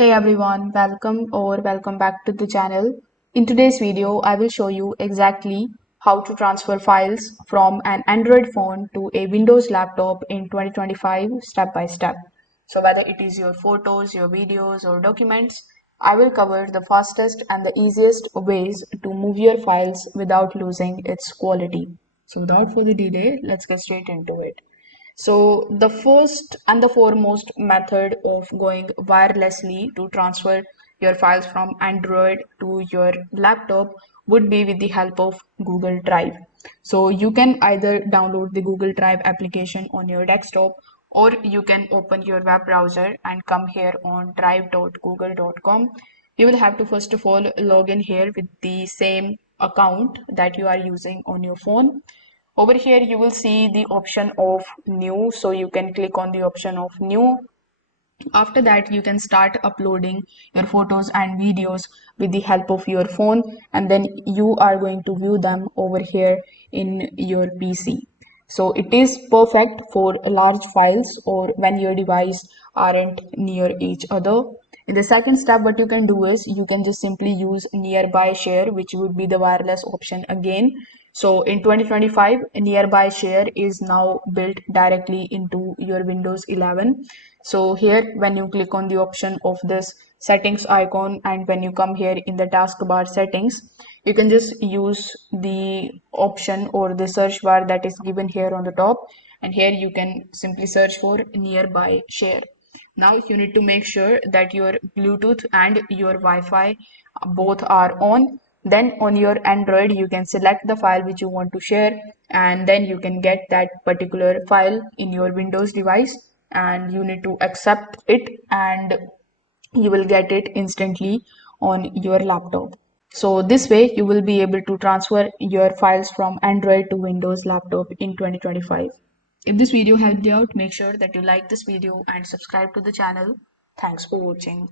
Hey everyone, welcome back to the channel. In today's video, I will show you exactly how to transfer files from an Android phone to a Windows laptop in 2025 step by step. So whether it is your photos, your videos or documents, I will cover the fastest and the easiest ways to move your files without losing its quality. So without further delay, let's get straight into it. So the first and the foremost method of going wirelessly to transfer your files from Android to your laptop would be with the help of Google Drive. So you can either download the Google Drive application on your desktop, or you can open your web browser and come here on drive.google.com. You will have to first of all log in here with the same account that you are using on your phone. Over here, you will see the option of new. So you can click on the option of new. After that, you can start uploading your photos and videos with the help of your phone, and then you are going to view them over here in your PC. So it is perfect for large files or when your device aren't near each other. In the second step, what you can do is you can just simply use nearby share, which would be the wireless option again. So in 2025, nearby share is now built directly into your Windows 11. So here, when you click on the option of this settings icon, and when you come here in the taskbar settings, you can just use the option or the search bar that is given here on the top, and here you can simply search for nearby share. Now you need to make sure that your Bluetooth and your Wi-Fi both are on. Then on your Android, you can select the file which you want to share, and then you can get that particular file in your Windows device, and you need to accept it, and you will get it instantly on your laptop. So this way you will be able to transfer your files from Android to Windows laptop in 2025. If this video helped you out, make sure that you like this video and subscribe to the channel. Thanks for watching.